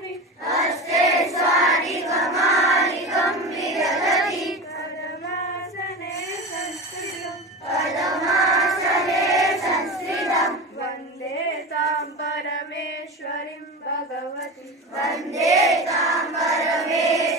देवी हस्ते स्वादिकमालिकं विदधति पद्मासने संस्थितं वन्दे तां परमेश्वरीं भगवती वन्दे तां परमेश्वरीं